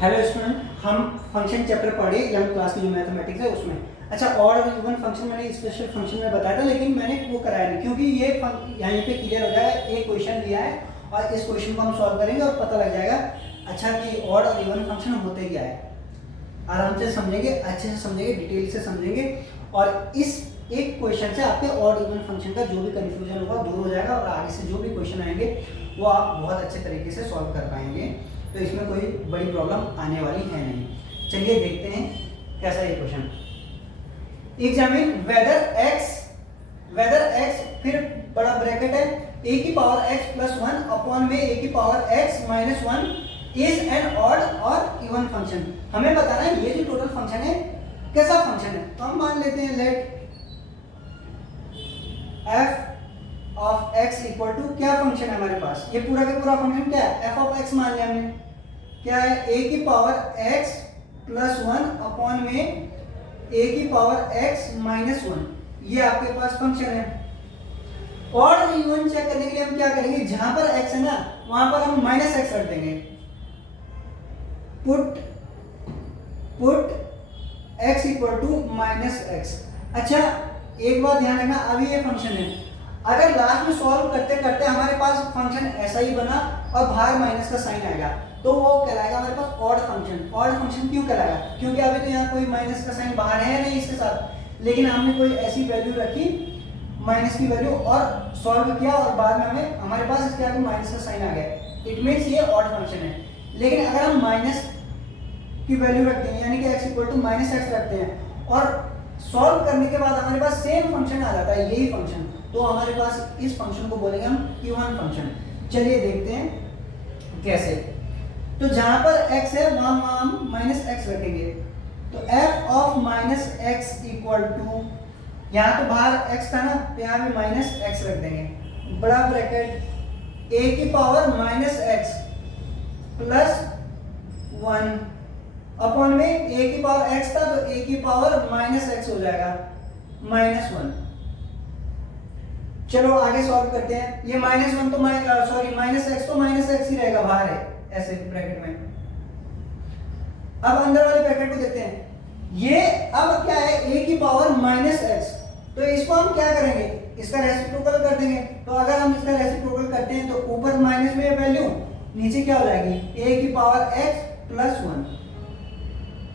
Hello student, हम function chapter पढ़े 11th class की जो मैथमेटिक्स है उसमें। अच्छा, और इवन फंक्शन मैंने स्पेशल फंक्शन में बताया था, लेकिन मैंने वो कराया नहीं क्योंकि ये यहाँ पे क्लियर हो जाएगा। एक क्वेश्चन दिया है और इस क्वेश्चन को हम सॉल्व करेंगे और पता लग जाएगा अच्छा कि ऑड और इवन फंक्शन होते क्या है। आराम से समझेंगे, अच्छे से समझेंगे, डिटेल से समझेंगे और इस एक क्वेश्चन से आपके ऑड इवन फंक्शन का जो भी कंफ्यूजन होगा दूर हो जाएगा और आगे से जो भी क्वेश्चन आएंगे वो आप बहुत अच्छे तरीके से सॉल्व कर पाएंगे। तो इसमें कोई बड़ी प्रॉब्लम आने वाली है नहीं। चलिए देखते हैं कैसा ये क्वेश्चन। एग्जामिन वेदर x फिर बड़ा ब्रैकेट है a की पावर x प्लस 1 अपॉन में a की power x minus 1 is an odd और इवन फंक्शन। हमें बताना है ये जो टोटल फंक्शन है कैसा फंक्शन है। तो हम मान लेते हैं let f of x equal to क्या फंक्शन है हमारे पास, ये पूरा का पूरा फंक्शन क्या है, f ऑफ x मान लिया हमने। क्या है, a की पावर x प्लस 1 अपॉन में a की पावर x माइनस 1, ये आपके पास फंक्शन है। और इवन चेक करने के लिए हम क्या करेंगे, जहां पर x है ना वहां पर हम माइनस x रख देंगे। Put x equal to minus x। अच्छा, एक बात ध्यान रखना, अभी ये फंक्शन है, अगर लास्ट में सॉल्व करते करते हमारे पास फंक्शन ऐसा ही बना और बाहर माइनस का साइन आएगा तो वो कहलाएगा हमारे पास ऑड फंक्शन। ऑड फंक्शन क्यों कहलाएगा, क्योंकि अभी तो यहाँ कोई माइनस का साइन बाहर है नहीं इसके साथ, लेकिन हमने कोई ऐसी वैल्यू रखी माइनस की वैल्यू और सॉल्व किया और बाद में हमें हमारे पास इसके आगे माइनस का साइन आ गया, इट मीन्स ये ऑड फंक्शन है। लेकिन अगर हम माइनस की वैल्यू रखते हैं यानी कि x equal to minus x रखते हैं और सॉल्व करने के बाद हमारे पास सेम फंक्शन आ जाता है, यही फंक्शन, तो हमारे पास इस फंक्शन को बोलेंगे हम इवन फंक्शन। चलिए देखते हैं कैसे। तो जहां पर x है वहां हम माइनस एक्स रखेंगे, तो f of minus x equal to, यहाँ तो बाहर x था ना तो यहाँ भी माइनस एक्स रख देंगे, बड़ा ब्रैकेट a की power minus x plus 1 upon में a की पावर x था तो a की पावर माइनस एक्स हो जाएगा माइनस 1। चलो आगे सॉल्व करते हैं। ये माइनस 1 तो माइनस एक्स तो माइनस एक्स ही रहेगा, बाहर है ऐसे ब्रैकेट में। अब अंदर वाले ब्रैकेट को देखते हैं, ये अब क्या है a की पावर माइनस एक्स, तो इसको हम क्या करेंगे, इसका रेसिप्रोकल कर देंगे। तो अगर हम इसका रेसिप्रोकल करते हैं तो ऊपर माइनस में वैल्यू, नीचे क्या हो जाएगी a की पावर x प्लस 1,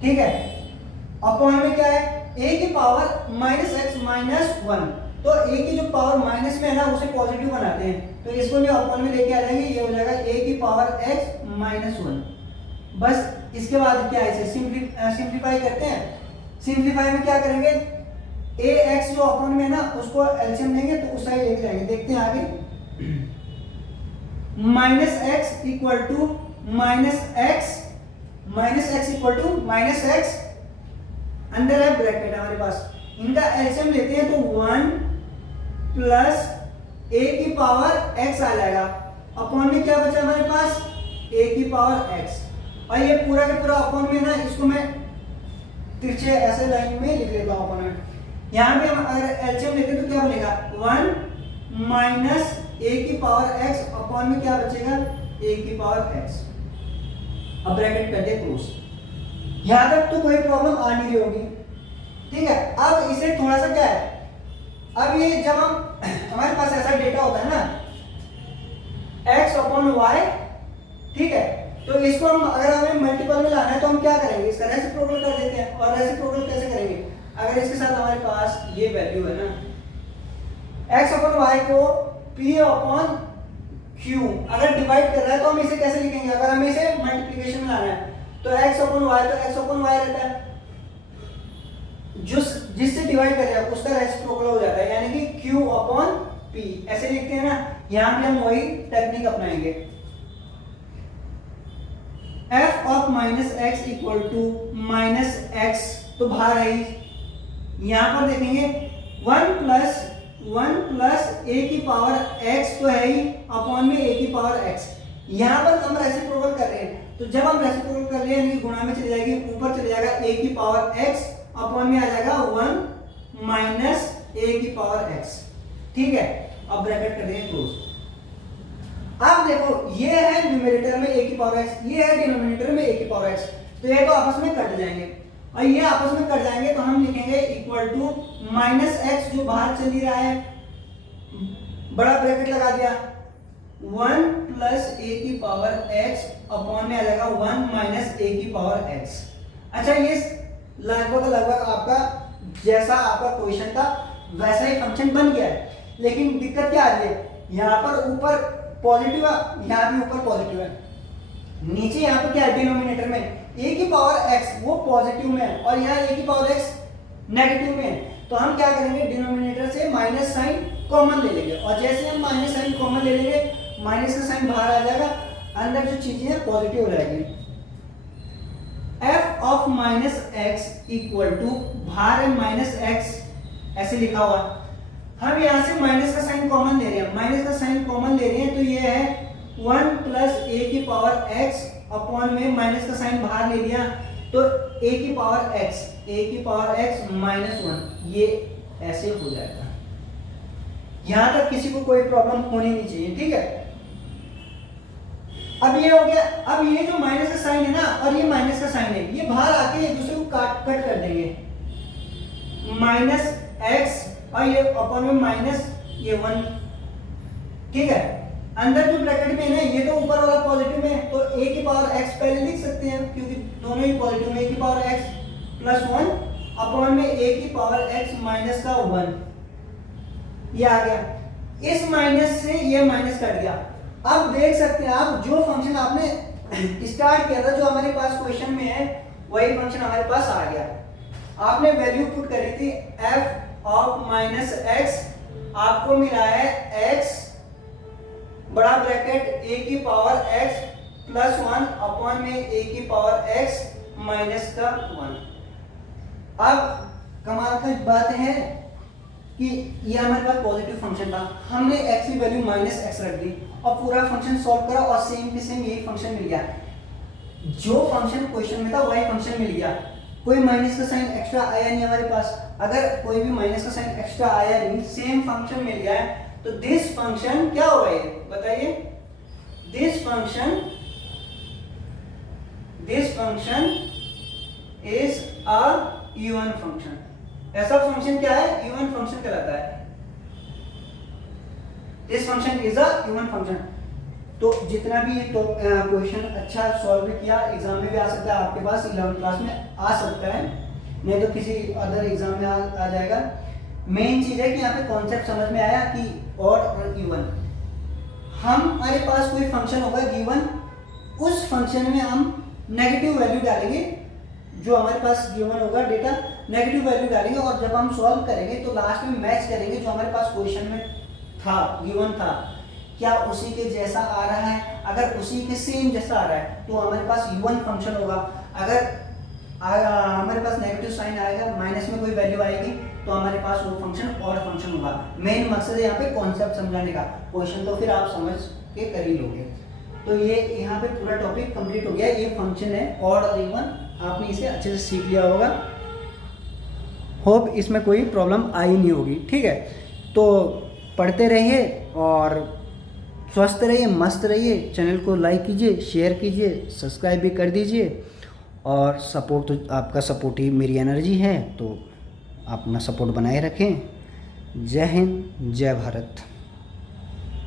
ठीक है। अपॉन में क्या है a की पावर माइनस एक्स माइनस 1, तो a की जो पावर माइनस में है ना उसे पॉजिटिव बनाते हैं, तो इसको भी अपॉन में लेके आ जाएंगे, ये हो जाएगा a की पावर x माइनस 1। बस इसके बाद क्या है, इसे सिंप्लीफाई करते हैं। सिंप्लीफाई में क्या करेंगे, ax जो अपॉन में है ना उसको एलसीएम लेंगे तो उस साइड लेके जाएंगे। देखते हैं आगे, minus x equal to minus x equal to minus x, अंदर है ब्रैकेट हमारे पास, इनका एलसीएम लेते हैं तो 1 प्लस a की पावर x आ जाएगा, अपॉन में क्या बचा हमारे पास a की पावर x, और ये पूरा का पूरा अपॉन में ना इसको मैं तिरछे ऐसे लाइन में लिख लेता हूं अपॉन में। यहां पे हम अगर एलसीएम लेते तो क्या बनेगा 1 माइनस a की पावर x अपॉन में क्या बचेगा a की पावर x। अब ब्रैकेट कर दे क्लोज। यहां तक तो कोई प्रॉब्लम आ नहीं रही होगी, ठीक है। अब इसे थोड़ा सा क्या है, अब ये जब हम हमारे पास ऐसा डेटा होता है ना x अपॉन y, ठीक है, तो इसको हम अगर हमें मल्टीपल में लाना है तो हम क्या करेंगे, इसका रेसिप्रोकल कर देते हैं। और रेसिप्रोकल कैसे करेंगे, अगर इसके साथ हमारे पास ये वैल्यू है ना x अपॉन y को p अपॉन q अगर डिवाइड कर रहा है तो हम इसे कैसे लिखेंगे, अगर हमें इसे मल्टीप्लिकेशन में लाना है तो x अपॉन y तो x अपॉन y रहता है, जिससे डिवाइड कर रहा है उसका रेसिप्रोकल हो जाता है, यानी कि q अपॉन p ऐसे लिखते हैं ना। यहां पे हम वही टेक्निक अपनाएंगे। f of minus x equal to minus x तो बाहर है, यहां पर देखेंगे 1 प्लस a की पावर x तो है ही, अपॉन में a की पावर x। यहां पर हम रेसिप्रोकल कर रहे हैं, तो जब हम रेसिप्रोकल कर रहे हैं यानी गुणा में चली जाएगी, ऊपर चले जाएगा a की पावर x अपॉन में आ जाएगा 1 माइनस a की पावर x, ठीक है। अब ब्रैकेट कर देंगे क्लोज। अब देखो ये है न्यूमरेटर में a की पावर x, ये है डिनोमिनेटर में a की पावर x, तो ये तो आपस में कट जाएंगे और ये आपस में कट जाएंगे तो हम लिखेंगे इक्वल टू माइनस एक्स जो बाहर चल ही रहा है, बड़ा ब्रैकेट लगा दिया, 1 प्लस a की पावर x अपॉन में आ जाएगा 1 माइनस a की पावर x। अच्छा ये लगभग आपका जैसा आपका क्वेश्चन था वैसा ही फंक्शन बन गया है, लेकिन दिक्कत क्या आ रही है, यहाँ पर ऊपर पॉजिटिव है, यहाँ भी ऊपर पॉजिटिव है, नीचे यहाँ पे क्या है डिनोमिनेटर में a की पावर x वो पॉजिटिव में है और यहाँ a की पावर x नेगेटिव में है, तो हम क्या करेंगे डिनोमिनेटर से माइनस साइन कॉमन ले लेंगे और जैसे हम माइनस साइन कॉमन ले लेंगे माइनस का साइन बाहर आ जाएगा, अंदर जो चीजें हैं पॉजिटिव हो जाएगी। f of minus x equal to बाहर है माइनस एक्स ऐसे लिखा हुआ, हम यहाँ से माइनस का साइन कॉमन ले रहे हैं, माइनस का साइन कॉमन ले रहे हैं तो ये है 1 प्लस a की पावर x अपॉन में माइनस का साइन बाहर ले लिया तो a की पावर x माइनस 1, ये ऐसे हो जाएगा। यहां तक किसी को कोई प्रॉब्लम होनी नहीं चाहिए, ठीक है। अब ये हो गया, अब ये जो माइनस का साइन है ना और ये माइनस का साइन है ये बाहर आके एक दूसरे को कट कर देंगे, माइनस x और ये अपॉन में माइनस ये 1, ठीक है। अंदर जो ब्रैकेट में है ना ये तो ऊपर वाला पॉजिटिव में है तो a की पावर x पहले लिख सकते हैं क्योंकि दोनों ही पॉजिटिव में, a की पावर x प्लस 1 अपॉन में a की पावर x माइनस का 1, ये आ गया। इस माइनस से ये माइनस कट गया। अब देख सकते हैं आप जो फंक्शन आपने स्टार्ट किया था जो हमारे पास क्वेश्चन में है वही फंक्शन हमारे पास आ गया। आपने वैल्यू पुट करी थी f ऑफ माइनस x, आपको मिला है x बड़ा ब्रैकेट a की पावर x प्लस 1 अपॉन में a की पावर x माइनस का 1। अब कमाल की बात है कि ये हमारे पास पॉजिटिव फंक्शन था, हमने x की वैल्यू माइनस x रख दी और पूरा फंक्शन सॉल्व करा और सेम के सेम यही फंक्शन मिल गया, जो फंक्शन क्वेश्चन में था वही फंक्शन मिल गया। कोई माइनस का साइन एक्स्ट्रा आया नहीं हमारे पास, अगर कोई भी माइनस का साइन एक्स्ट्रा आया नहीं, सेम फंक्शन मिल गया है, तो दिस फंक्शन क्या होगा ये बताइए, this function is a even function. ऐसा फंक्शन क्या है, इवन फंक्शन कहलाता है। This function is a even function. तो जितना भी ये क्वेश्चन अच्छा सॉल्व किया एग्जाम में भी आ सकता है, आपके पास 11th क्लास में आ सकता है, नहीं तो किसी अदर एग्जाम में आ जाएगा। मेन चीज है कि यहाँ पे कॉन्सेप्ट समझ में आया कि ऑड और इवन, हमारे पास कोई फंक्शन होगा गिवन, उस फंक्शन में हम नेगेटिव वैल्यू डालेंगे, जो हमारे पास गिवन होगा डेटा नेगेटिव वैल्यू डालेंगे और जब हम सॉल्व करेंगे तो लास्ट में मैच करेंगे जो हमारे पास क्वेश्चन में था गिवन था क्या उसी के जैसा आ रहा है, अगर उसी के सेम जैसा आ रहा है तो हमारे पास इवन फंक्शन होगा। अगर हमारे पास नेगेटिव साइन आएगा, माइनस में कोई वैल्यू आएगी तो हमारे पास वो फंक्शन ऑड फंक्शन होगा। मेन मकसद है यहाँ पे कॉन्सेप्ट समझाने का, क्वेश्चन तो फिर आप समझ के कर ही लोगे। तो ये यहाँ पे पूरा टॉपिक कंप्लीट हो गया। ये फंक्शन है ऑड और इवन, आपने इसे अच्छे से सीख लिया होगा। होप इसमें कोई प्रॉब्लम आई नहीं होगी, ठीक है। तो पढ़ते रहिए और स्वस्थ रहिए, मस्त रहिए। चैनल को लाइक कीजिए, शेयर कीजिए, सब्सक्राइब भी कर दीजिए। और सपोर्ट तो आपका सपोर्ट ही मेरी एनर्जी है, तो अपना सपोर्ट बनाए रखें। जय हिंद, जय भारत।